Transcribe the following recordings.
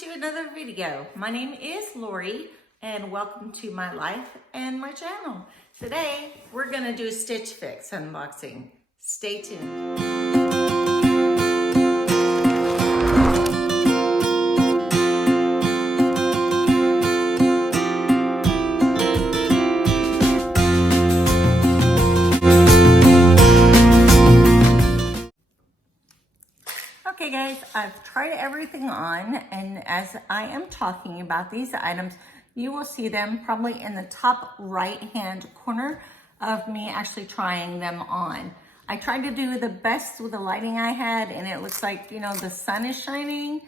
to another video. My name is Lori and welcome to my life and my channel. Today we're gonna do a Stitch Fix unboxing. Stay tuned. Okay guys, I've tried everything on, and as I am talking about these items, you will see them probably in the top right hand corner of me actually trying them on. I tried to do the best with the lighting I had, and it looks like, you know, the sun is shining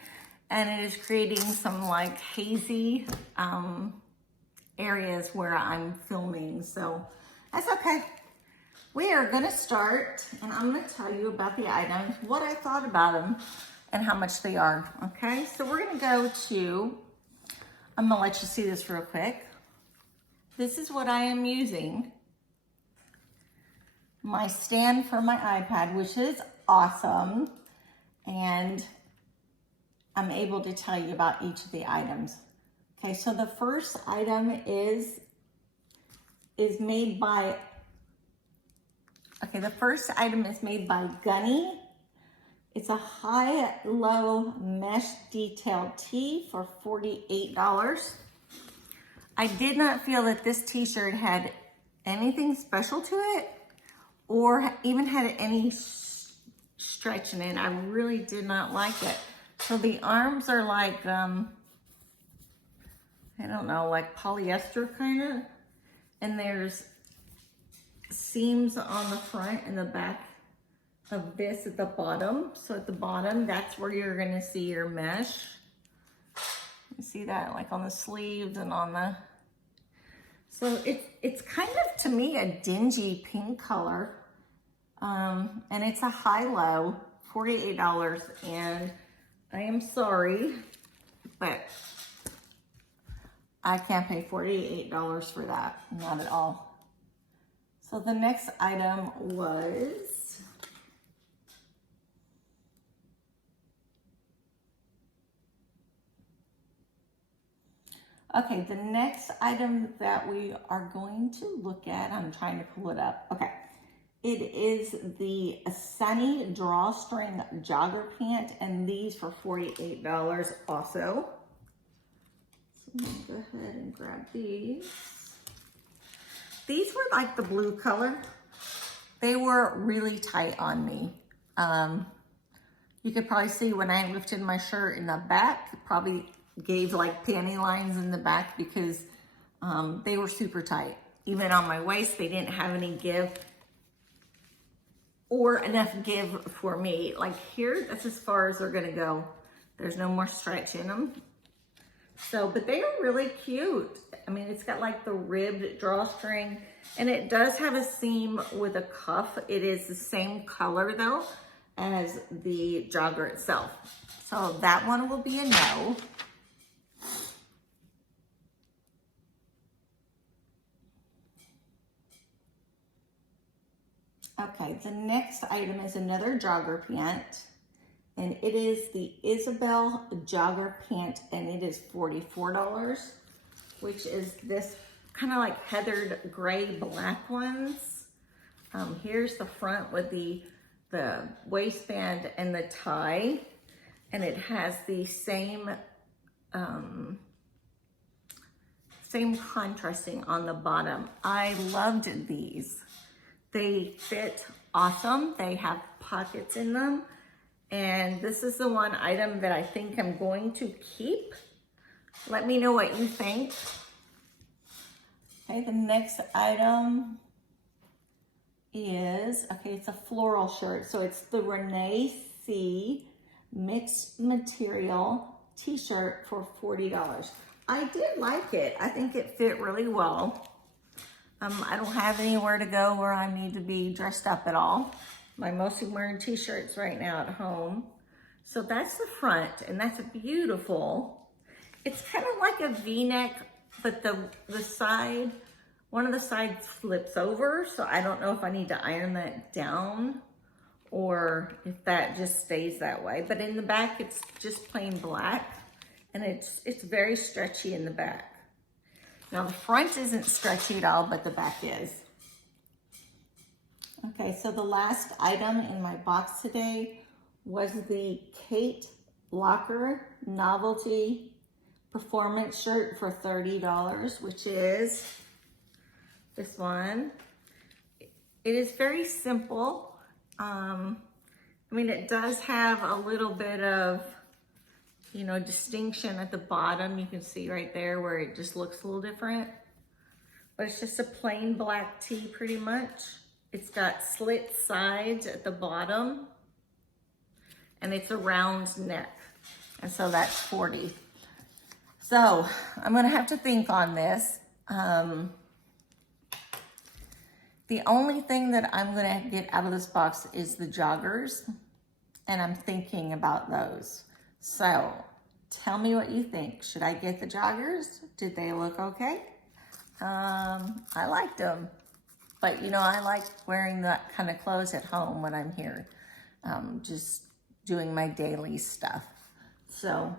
and it is creating some like hazy areas where I'm filming, so that's okay. We are gonna start, and I'm gonna tell you about the items, what I thought about them, and how much they are, okay? So we're gonna go to, I'm gonna let you see this real quick. This is what I am using. My stand for my iPad, which is awesome, and I'm able to tell you about each of the items. Okay, so the first item is made by the first item is made by Gunny. It's a high-low mesh detailed tee for $48. I did not feel that this t-shirt had anything special to it or even had any stretch in it. I really did not like it. So the arms are like, I don't know, like polyester kind of. And there's seams on the front and the back of this at the bottom. So at the bottom, that's where you're gonna see your mesh. You see that like on the sleeves and on the, so it's kind of, to me, a dingy pink color. And it's a high-low, $48. And I am sorry, but I can't pay $48 for that, not at all. So the next item was the next item that we are going to look at, I'm trying to pull it up. Okay, it is the Sunny Drawstring Jogger Pant, and these for $48 also. So I'm gonna go ahead and grab these. These were like the blue color. They were really tight on me. You could probably see when I lifted my shirt in the back, it probably gave like panty lines in the back because they were super tight. Even on my waist, they didn't have any give or enough give for me. Like here, that's as far as they're gonna go. There's no more stretch in them. So, but they are really cute. I mean, it's got like the ribbed drawstring, and it does have a seam with a cuff. It is the same color though as the jogger itself. So that one will be a no. Okay, the next item is another jogger pant. And it is the Isabel Jogger Pant, and it is $44, which is this kind of like heathered gray black ones. Here's the front with the waistband and the tie, and it has the same contrasting on the bottom. I loved these. They fit awesome. They have pockets in them. And this is the one item that I think I'm going to keep. Let me know what you think. Okay, the next item is, it's a floral shirt. So it's the Renee C mixed material t-shirt for $40. I did like it. I think it fit really well. I don't have anywhere to go where I need to be dressed up at all. I'm mostly wearing t-shirts right now at home. So that's the front, and that's beautiful. It's kind of like a V-neck, but the side, one of the sides flips over. So I don't know if I need to iron that down or if that just stays that way. But in the back, it's just plain black. And it's very stretchy in the back. Now the front isn't stretchy at all, but the back is. Okay, so the last item in my box today was the Kate Locker Novelty Performance Shirt for $30, which is this one. It is very simple. I mean, it does have a little bit of, you know, distinction at the bottom. You can see right there where it just looks a little different. But it's just a plain black tee pretty much. It's got slit sides at the bottom. And it's a round neck. And so that's $40. So I'm gonna have to think on this. The only thing that I'm gonna get out of this box is the joggers, and I'm thinking about those. So tell me what you think. Should I get the joggers? Did they look okay? I liked them, but you know, I like wearing that kind of clothes at home when I'm here, just doing my daily stuff. So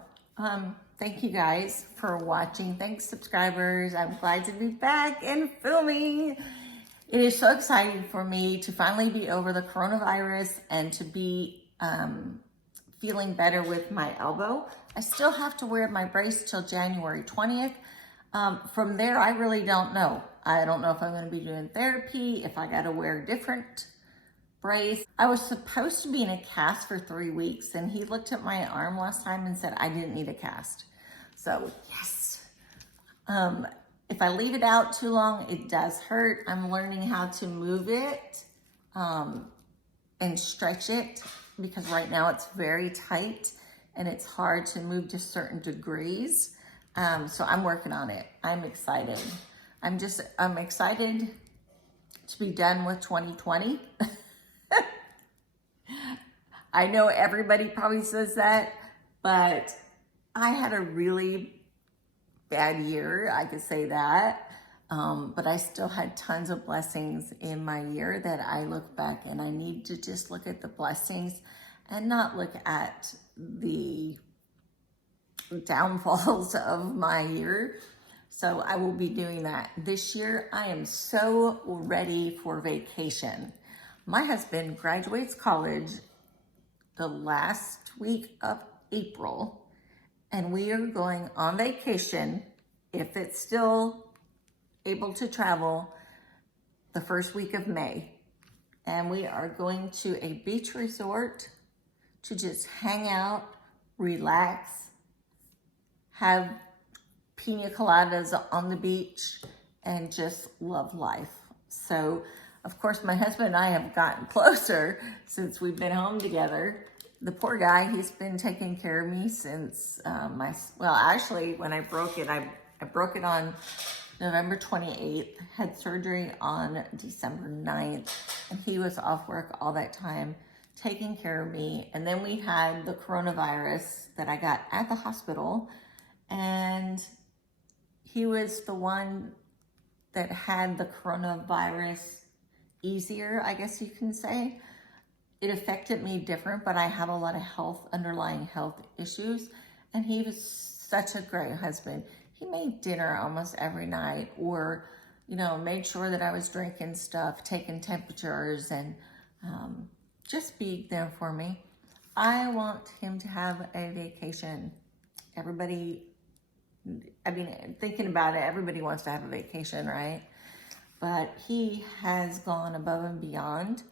thank you guys for watching. Thanks, subscribers. I'm glad to be back and filming. It is so exciting for me to finally be over the coronavirus and to be feeling better with my elbow. I still have to wear my brace till January 20th. From there, I really don't know. I don't know if I'm going to be doing therapy, if I got to wear a different brace. I was supposed to be in a cast for 3 weeks, and he looked at my arm last time and said I didn't need a cast. So yes. If I leave it out too long, it does hurt. I'm learning how to move it and stretch it, because right now it's very tight and it's hard to move to certain degrees. So I'm working on it. I'm excited. I'm excited to be done with 2020. I know everybody probably says that, but I had a really bad year, I could say that. But I still had tons of blessings in my year that I look back, and I need to just look at the blessings and not look at the downfalls of my year. So I will be doing that this year. I am so ready for vacation. My husband graduates college the last week of April, and we are going on vacation, if it's still able to travel, the first week of May. And we are going to a beach resort to just hang out, relax, have pina coladas on the beach, and just love life. So, of course, my husband and I have gotten closer since we've been home together. The poor guy, he's been taking care of me since actually, when I broke it, I broke it on November 28th, had surgery on December 9th, and he was off work all that time, taking care of me. And then we had the coronavirus that I got at the hospital, and he was the one that had the coronavirus easier, I guess you can say. It affected me different, but I have a lot of underlying health issues. And he was such a great husband. He made dinner almost every night, or, you know, made sure that I was drinking stuff, taking temperatures, and just being there for me. I want him to have a vacation. Everybody, I mean, thinking about it, everybody wants to have a vacation, right? But he has gone above and beyond.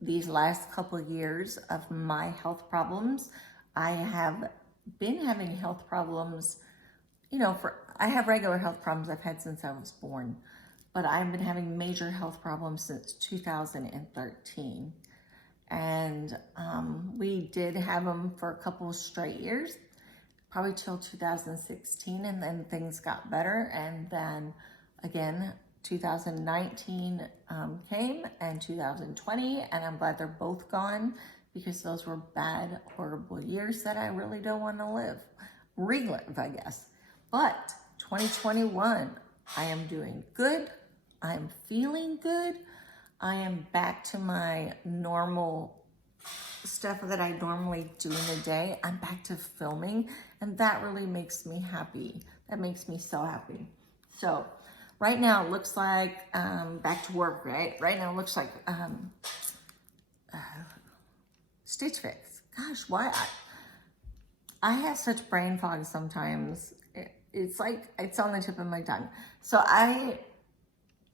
These last couple of years of my health problems, I have been having health problems, you know, I have regular health problems I've had since I was born, but I've been having major health problems since 2013. And we did have them for a couple of straight years, probably till 2016, and then things got better. And then again, 2019 came, and 2020, and I'm glad they're both gone, because those were bad, horrible years that I really don't want to relive, I guess. But 2021, I am doing good. I am feeling good. I am back to my normal stuff that I normally do in a day. I'm back to filming, and that really makes me happy. That makes me so happy. So right now it looks like back to work, right? Right now it looks like Stitch Fix. Gosh, why I have such brain fog sometimes. It's like it's on the tip of my tongue. So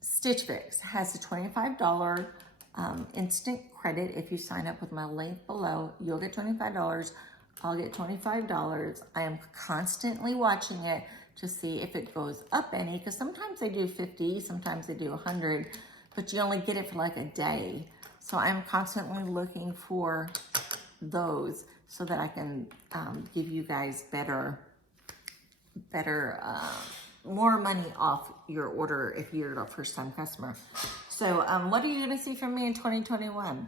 Stitch Fix has a $25 instant credit. If you sign up with my link below, you'll get $25. I'll get $25. I am constantly watching it to see if it goes up any, because sometimes they do 50, sometimes they do 100, but you only get it for like a day. So I'm constantly looking for those so that I can give you guys more money off your order if you're a first-time customer. So what are you gonna see from me in 2021?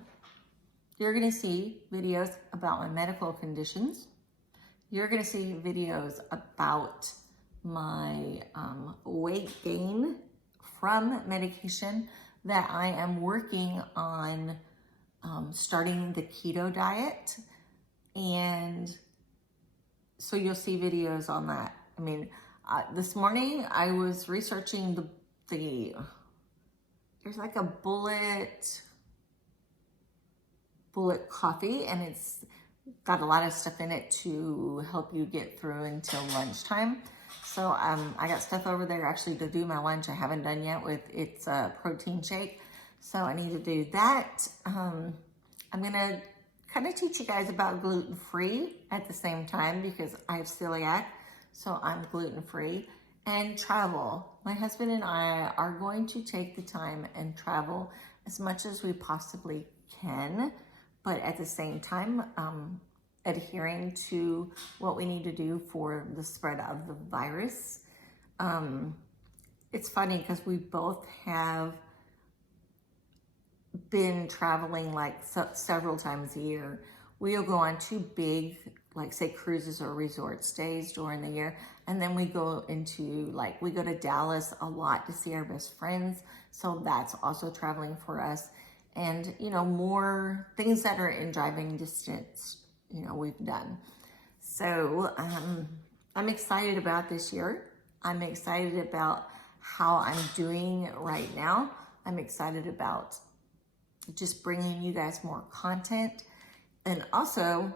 You're gonna see videos about my medical conditions. You're gonna see videos about my weight gain from medication that I am working on starting the keto diet. And so you'll see videos on that. I mean, this morning I was researching there's like a bullet coffee, and it's got a lot of stuff in it to help you get through until lunchtime. So I got stuff over there actually to do my lunch I haven't done yet with its protein shake. So I need to do that. I'm gonna kind of teach you guys about gluten-free at the same time because I have celiac, so I'm gluten-free. And travel. My husband and I are going to take the time and travel as much as we possibly can, but at the same time, adhering to what we need to do for the spread of the virus. It's funny because we both have been traveling like several times a year. We'll go on 2 big, like say cruises or resort stays during the year. And then we go into we go to Dallas a lot to see our best friends. So that's also traveling for us. And, more things that are in driving distance, we've done. So I'm excited about this year. I'm excited about how I'm doing right now. I'm excited about just bringing you guys more content. And also,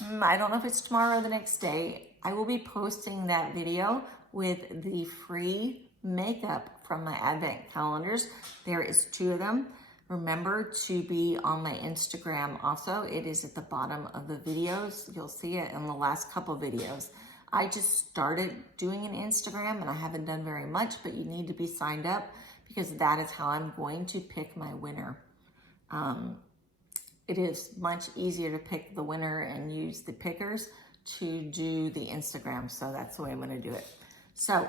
I don't know if it's tomorrow or the next day, I will be posting that video with the free makeup from my advent calendars. There is 2 of them. Remember to be on my Instagram also. It is at the bottom of the videos. You'll see it in the last couple videos. I just started doing an Instagram and I haven't done very much, but you need to be signed up because that is how I'm going to pick my winner. It is much easier to pick the winner and use the pickers to do the Instagram. So that's the way I'm gonna do it. So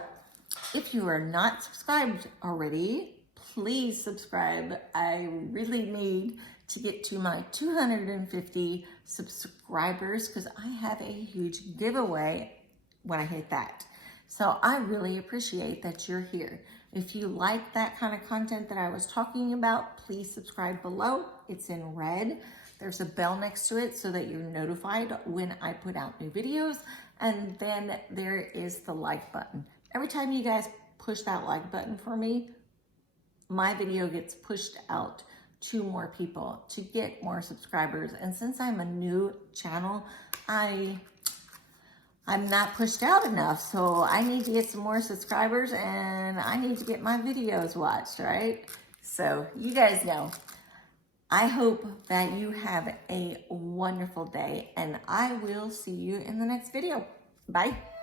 if you are not subscribed already, please subscribe. I really need to get to my 250 subscribers because I have a huge giveaway when I hit that. So I really appreciate that you're here. If you like that kind of content that I was talking about, please subscribe below. It's in red. There's a bell next to it so that you're notified when I put out new videos. And then there is the like button. Every time you guys push that like button for me, my video gets pushed out to more people to get more subscribers. And since I'm a new channel, I'm not pushed out enough. So I need to get some more subscribers and I need to get my videos watched, right? So you guys know. I hope that you have a wonderful day and I will see you in the next video. Bye.